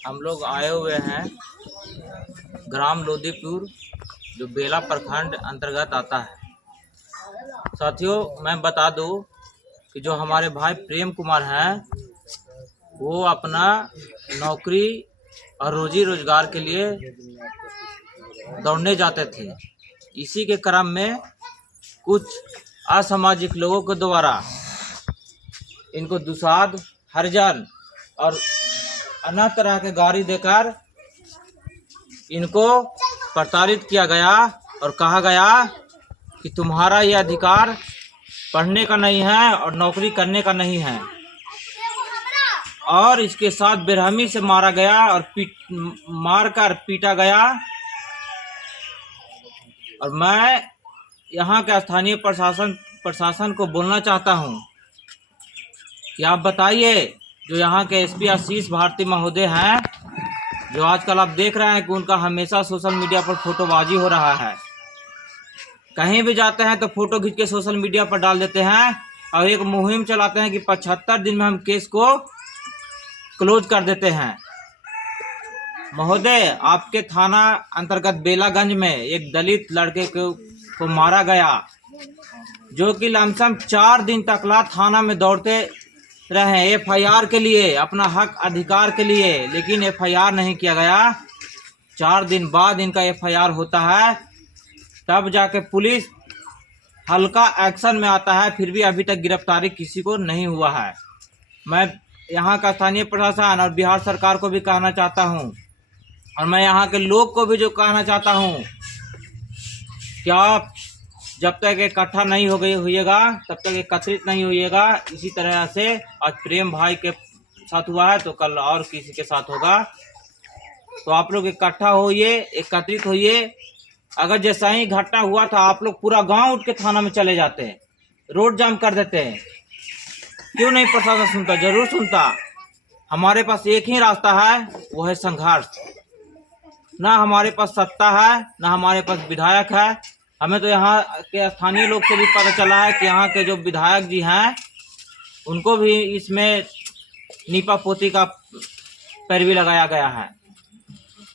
हम लोग आए हुए हैं ग्राम लोदीपुर, जो बेला प्रखंड अंतर्गत आता है। साथियों, मैं बता दूं कि जो हमारे भाई प्रेम कुमार हैं, वो अपना नौकरी और रोजी रोजगार के लिए दौड़ने जाते थे। इसी के क्रम में कुछ असामाजिक लोगों के द्वारा इनको दुसाध, हरिजन और अन्य तरह के गाड़ी देकर इनको प्रताड़ित किया गया और कहा गया कि तुम्हारा ये अधिकार पढ़ने का नहीं है और नौकरी करने का नहीं है, और इसके साथ बेरहमी से मारा गया और मारकर पीटा गया। और मैं यहाँ के स्थानीय प्रशासन को बोलना चाहता हूँ कि आप बताइए, जो यहाँ के एसपी आशीष भारती महोदय हैं, जो आजकल आप देख रहे हैं कि उनका हमेशा सोशल मीडिया पर फोटोबाजी हो रहा है। कहीं भी जाते हैं तो फोटो खींच के सोशल मीडिया पर डाल देते हैं और एक मुहिम चलाते हैं कि 75 दिन में हम केस को क्लोज कर देते हैं। महोदय, आपके थाना अंतर्गत बेलागंज में एक दलित लड़के को मारा गया, जो कि लमसम 4 दिन तक थाना में दौड़ते रहे एफआईआर के लिए, अपना हक अधिकार के लिए, लेकिन एफआईआर नहीं किया गया। 4 दिन बाद इनका एफआईआर होता है, तब जाके पुलिस हल्का एक्शन में आता है, फिर भी अभी तक गिरफ्तारी किसी को नहीं हुआ है। मैं यहाँ का स्थानीय प्रशासन और बिहार सरकार को भी कहना चाहता हूँ, और मैं यहाँ के लोग को भी जो कहना चाहता हूँ कि आप जब तक इकट्ठा नहीं होइएगा, तब तक एकत्रित नहीं होइएगा। इसी तरह से आज प्रेम भाई के साथ हुआ है तो कल और किसी के साथ होगा। तो आप लोग इकट्ठा होइए, एकत्रित होइए। अगर जैसा ही घटना हुआ था, आप लोग पूरा गांव उठ के थाना में चले जाते हैं, रोड जाम कर देते हैं। क्यों नहीं प्रशासन सुनता? जरूर सुनता। हमारे पास एक ही रास्ता है, वो है संघर्ष। ना हमारे पास सत्ता है, ना हमारे पास विधायक है। हमें तो यहाँ के स्थानीय लोग से भी पता चला है कि यहाँ के जो विधायक जी हैं, उनको भी इसमें नीपा पोती का पैरवी लगाया गया है।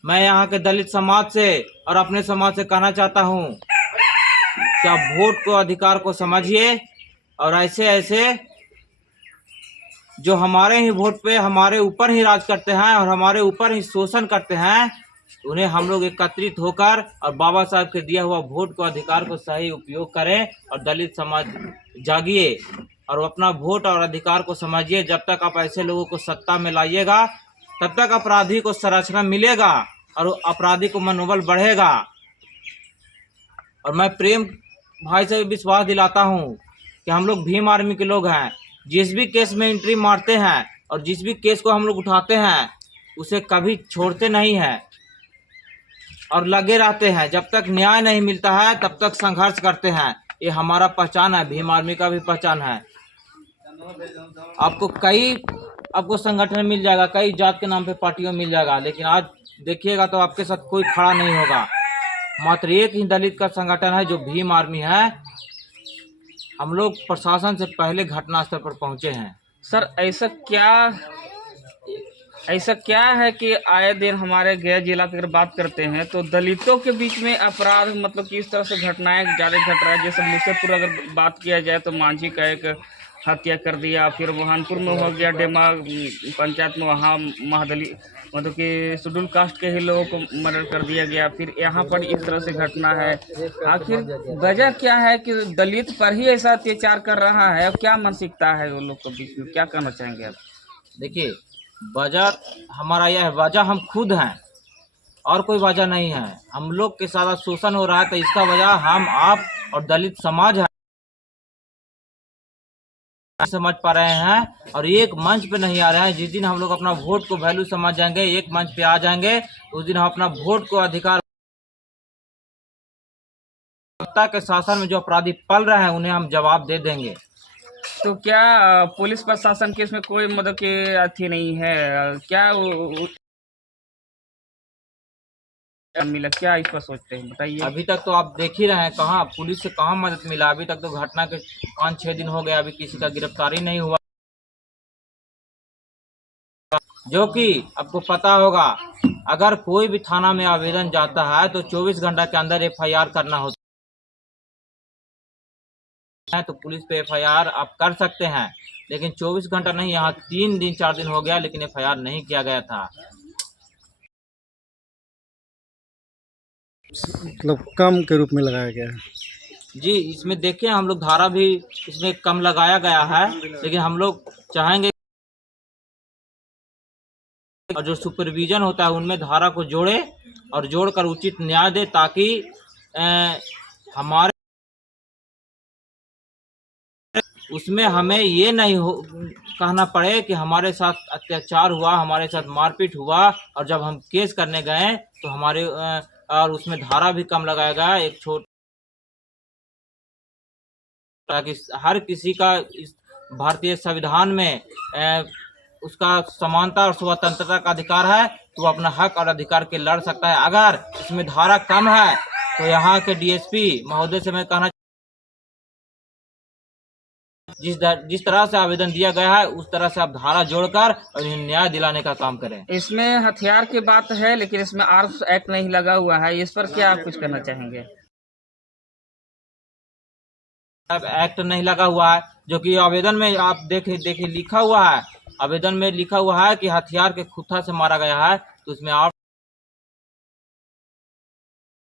मैं यहाँ के दलित समाज से और अपने समाज से कहना चाहता हूँ कि आप वोट को अधिकार को समझिए, और ऐसे जो हमारे ही वोट पे हमारे ऊपर ही राज करते हैं और हमारे ऊपर ही शोषण करते हैं, उन्हें हम लोग एकत्रित होकर और बाबा साहब के दिया हुआ वोट को अधिकार को सही उपयोग करें। और दलित समाज जागिए और अपना वोट और अधिकार को समझिए। जब तक आप ऐसे लोगों को सत्ता में लाइएगा, तब तक अपराधी को संरक्षण मिलेगा और अपराधी को मनोबल बढ़ेगा। और मैं प्रेम भाई से विश्वास दिलाता हूँ कि हम लोग भीम आर्मी के लोग हैं। जिस भी केस में एंट्री मारते हैं और जिस भी केस को हम लोग उठाते हैं, उसे कभी छोड़ते नहीं हैं और लगे रहते हैं। जब तक न्याय नहीं मिलता है, तब तक संघर्ष करते हैं। ये हमारा पहचान है, भीम आर्मी का भी पहचान है। आपको संगठन मिल जाएगा, कई जात के नाम पे पार्टियों मिल जाएगा, लेकिन आज देखिएगा तो आपके साथ कोई खड़ा नहीं होगा। मात्र एक ही दलित का संगठन है, जो भीम आर्मी है। हम लोग प्रशासन से पहले घटनास्थल पर पहुंचे हैं। सर, ऐसा क्या है कि आए दिन हमारे गया जिला की अगर बात करते हैं तो दलितों के बीच में अपराध मतलब कि इस तरह से घटनाएं ज़्यादा घट रहा है? जैसे मुजफ्फरपुर अगर बात किया जाए तो मांझी का एक हत्या कर दिया, फिर बुरहानपुर में हो गया डेमा पंचायत में, वहाँ महादलित मतलब कि शेड्यूल कास्ट के ही लोगों को मर्डर कर दिया गया। फिर यहाँ पर इस तरह से घटना है। आखिर वजह क्या है कि दलित पर ही ऐसा अत्याचार कर रहा है? अब क्या मानसिकता है उन लोग के बीच में, क्या कहना चाहेंगे आप? देखिए, वजह हमारा यह है, वजह हम खुद हैं और कोई वजह नहीं है। हम लोग के साथ शोषण हो रहा है, तो इसका वजह हम, आप और दलित समाज है। समझ पा रहे हैं और एक मंच पे नहीं आ रहे हैं। जिस दिन हम लोग अपना वोट को वैल्यू समझ जाएंगे, एक मंच पे आ जाएंगे, उस दिन हम अपना वोट को अधिकार सत्ता के शासन में जो अपराधी पल रहे हैं, उन्हें हम जवाब दे देंगे। तो क्या पुलिस प्रशासन के इसमें कोई मतलब कि अथी नहीं है क्या? मिला क्या इस पर सोचते हैं, बताइए। अभी तक तो आप देख ही रहे हैं, कहाँ पुलिस से कहाँ मदद मिला। अभी तक तो घटना के 5-6 दिन हो गए, अभी किसी का गिरफ्तारी नहीं हुआ। जो कि आपको पता होगा, अगर कोई भी थाना में आवेदन जाता है तो 24 घंटा के अंदर एफआईआर करना होता है। तो पुलिस पे एफआईआर आप कर सकते हैं, लेकिन 24 घंटा नहीं, यहाँ 3 दिन 4 दिन हो गया लेकिन एफआईआर नहीं किया गया था। मतलब कम के रूप में लगाया गया है। जी, इसमें देखिए हम लोग धारा भी इसमें कम लगाया गया है, लेकिन हम लोग चाहेंगे और जो सुपरविजन होता है उनमें धारा को जोड़े और जोड़कर उचित न्याय दे, ताकि हमारे उसमें हमें ये नहीं कहना पड़े कि हमारे साथ अत्याचार हुआ, हमारे साथ मारपीट हुआ, और जब हम केस करने गए तो हमारे और उसमें धारा भी कम लगाया गया, एक छोटा, ताकि हर किसी का इस भारतीय संविधान में उसका समानता और स्वतंत्रता का अधिकार है, तो वो अपना हक और अधिकार के लड़ सकता है। अगर इसमें धारा कम है तो यहाँ के डीएसपी महोदय से मैं कहना, जिस तरह से आवेदन दिया गया है उस तरह से आप धारा जोड़कर और इन्हें न्याय दिलाने का काम करें। इसमें हथियार की बात है, लेकिन इसमें आर्म्स एक्ट नहीं लगा हुआ है, इस पर क्या आप कुछ कहना चाहेंगे? अब एक्ट नहीं लगा हुआ है, जो कि आवेदन में आप देखे लिखा हुआ है, आवेदन में लिखा हुआ है कि हथियार के खुत्था से मारा गया है, तो उसमें आप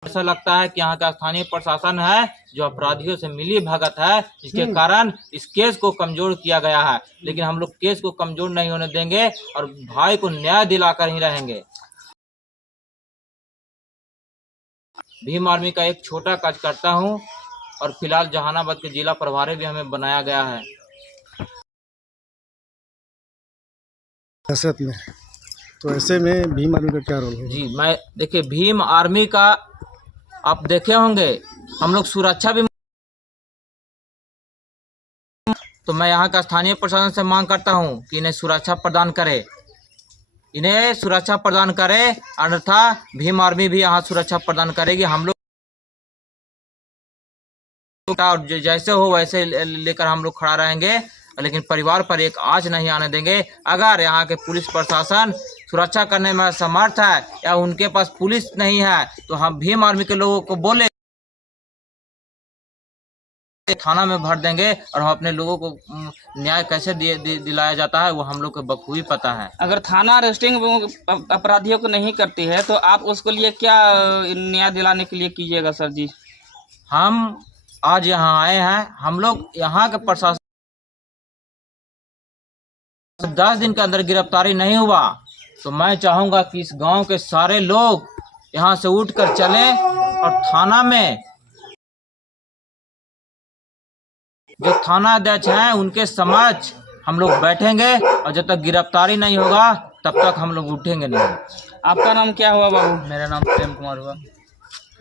ऐसा लगता है कि यहाँ का स्थानीय प्रशासन है जो अपराधियों से मिली भगत है, जिसके कारण इस केस को कमजोर किया गया है। लेकिन हम लोग केस को कमजोर नहीं होने देंगे और भाई को न्याय दिलाकर ही रहेंगे। भीम आर्मी का एक छोटा कार्यकर्ता हूँ और फिलहाल जहानाबाद के जिला प्रभारी भी हमें बनाया गया है। सियासत में तो ऐसे में भीम आर्मी का क्या रोल है? जी, मैं देखिए भीम आर्मी का आप देखे होंगे, हम लोग सुरक्षा भी, तो मैं यहाँ का स्थानीय प्रशासन से मांग करता हूँ कि इन्हें सुरक्षा प्रदान करे, इन्हें सुरक्षा प्रदान करे, अन्यथा भीम आर्मी भी यहाँ सुरक्षा प्रदान करेगी। हम लोग और जैसे हो वैसे लेकर हम लोग खड़ा रहेंगे, लेकिन परिवार पर एक आंच नहीं आने देंगे। अगर यहाँ के पुलिस प्रशासन सुरक्षा करने में असमर्थ है या उनके पास पुलिस नहीं है, तो हम भीम आर्मी के लोगों को बोले थाना में भर देंगे और हम अपने लोगों को न्याय कैसे दिलाया जाता है वो हम लोग को बखूबी पता है। अगर थाना अरेस्टिंग अपराधियों को नहीं करती है तो आप उसके लिए क्या न्याय दिलाने के लिए कीजिएगा सर जी? हम आज यहाँ आए हैं, हम लोग यहाँ के प्रशासन 10 दिन के अंदर गिरफ्तारी नहीं हुआ तो मैं चाहूँगा कि इस गांव के सारे लोग यहाँ से उठकर चले और थाना में जो थाना अध्यक्ष हैं उनके समक्ष हम लोग बैठेंगे, और जब तक गिरफ्तारी नहीं होगा तब तक हम लोग उठेंगे नहीं। आपका नाम क्या हुआ बाबू? मेरा नाम प्रेम कुमार हुआ।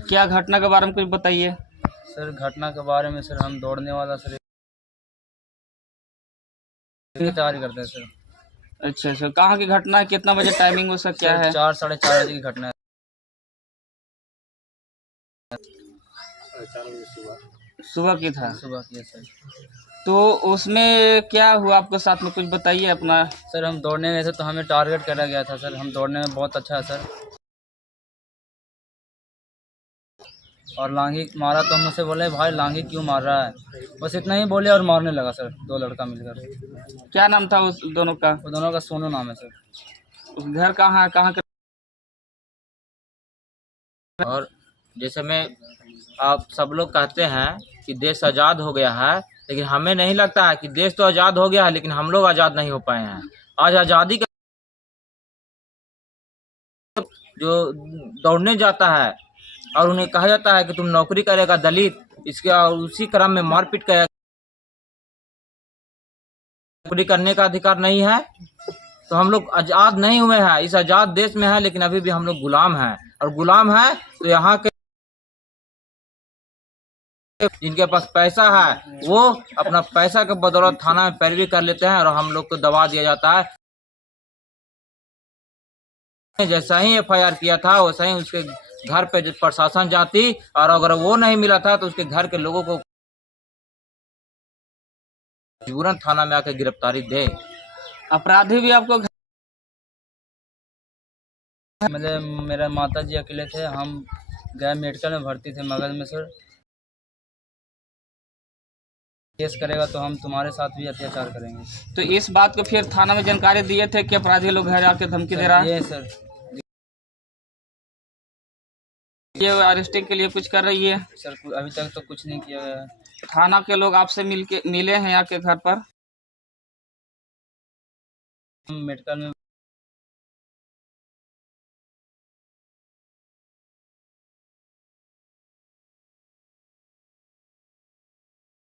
क्या घटना के बारे में कुछ बताइए। सर घटना के बारे में सर, हम दौड़ने वाला सर तैयारी करते हैं सर। अच्छा सर, कहाँ की घटना है, कितना बजे टाइमिंग उसका क्या है? 4 साढ़े 4 बजे की घटना है। सुबह की था? सुबह की है सर। तो उसमें क्या हुआ आपके साथ में, कुछ बताइए अपना। सर हम दौड़ने गए थे तो हमें टारगेट करा गया था सर, हम दौड़ने में बहुत अच्छा है सर, और लांगी मारा तो हम मुझसे बोले भाई लांगी क्यों मार रहा है, बस इतना ही बोले और मारने लगा सर, 2 लड़का मिलकर। क्या नाम था उस दोनों का? वो दोनों का सोनू नाम है सर। उस घर कहाँ है, कहाँ का? और जैसे मैं आप सब लोग कहते हैं कि देश आज़ाद हो गया है, लेकिन हमें नहीं लगता है कि देश तो आज़ाद हो गया है, लेकिन हम लोग आज़ाद नहीं हो पाए हैं। आज आज़ादी का जो दौड़ने जाता है और उन्हें कहा जाता है कि तुम नौकरी करेगा दलित, इसके उसी क्रम में मारपीट करेगा, नौकरी करने का अधिकार नहीं है, तो हम लोग आज़ाद नहीं हुए हैं, इस आज़ाद देश में है, लेकिन अभी भी हम लोग गुलाम हैं। और गुलाम है तो यहाँ के जिनके पास पैसा है वो अपना पैसा के बदौलत थाना में पैरवी कर लेते हैं और हम लोग को दबा दिया जाता है। जैसा ही एफआईआर किया था वैसा ही उसके घर पे प्रशासन जाती, और अगर वो नहीं मिला था तो उसके घर के लोगों को मजबूरन थाना में आकर गिरफ्तारी दे। अपराधी भी आपको मतलब मेरा माता जी अकेले थे, हम गए मेडिकल में भर्ती थे मगध में सर। केस करेगा तो हम तुम्हारे साथ भी अत्याचार करेंगे। तो इस बात को फिर थाना में जानकारी दिए थे कि अपराधी लोग घर आके धमकी दे रहा है? ये सर ये अरेस्टिंग के लिए कुछ कर रही है? सर अभी तक तो कुछ नहीं किया गया है। थाना के लोग आपसे मिले हैं आपके घर पर? हम मेडिकल में